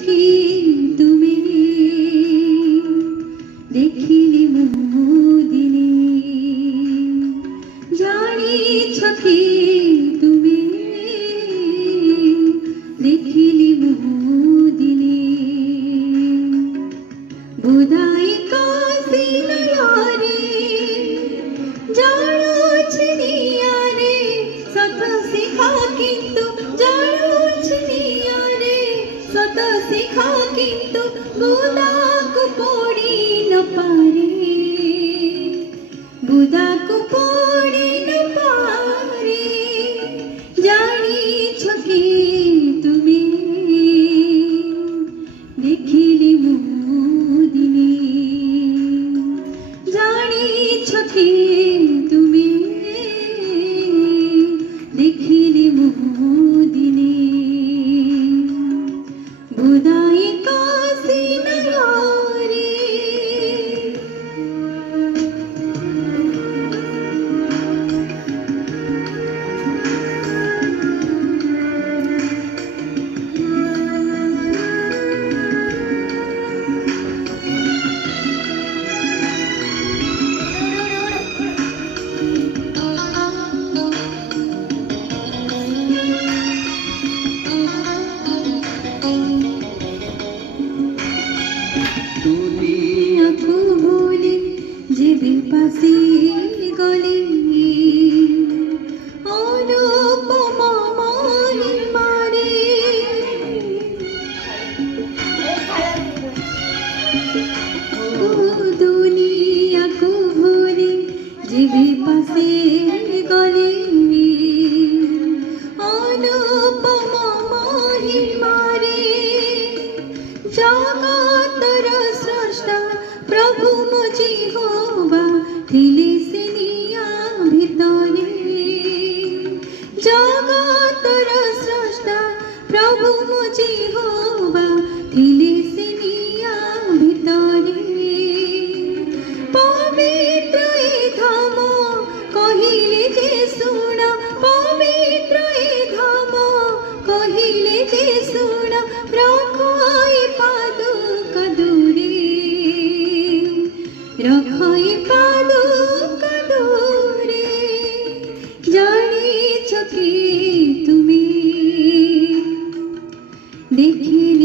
কি তুমি দেখিলে মোদিনী জানিছ কি তুমি দেখিলে মোদিনী বুদাই কাশিলয়ারে জানুছি নিয়ারে সত শিখা কিন্তু জানুছি নিয়ারে সত শিখা কিন্তু বুদাকু পড়ি ন পারে বুদাকু পড়ি ন পারে জানিছ কি তুমি দেখিলে মোদিনী জানিছ কি তুমি দেখিলে মোদিনী বুদাই কাশিলয়ারে দুনিয়াকু ভুলি যেবে পাশে গলি অনুপমা মহিমারে দুনিয়াকু ভুলি যেবে পাশে গলি অনুপমা মহিমারে জগতর স্রষ্টা প্রভু মো জিহ্বা থিলে সে নিয়া ভিতরে জগতর স্রষ্টা প্রভু মো জিহ্বা থিলে সে নিয়া ভিতরে পবিত্র এ ধাম কহিলে যে শুণ পবিত্র এ ধাম কহিলে যে শুণ রখাই পাদুক দূরে রখাই পাদুক দূরে জানিছ কি তুমি দেখিলে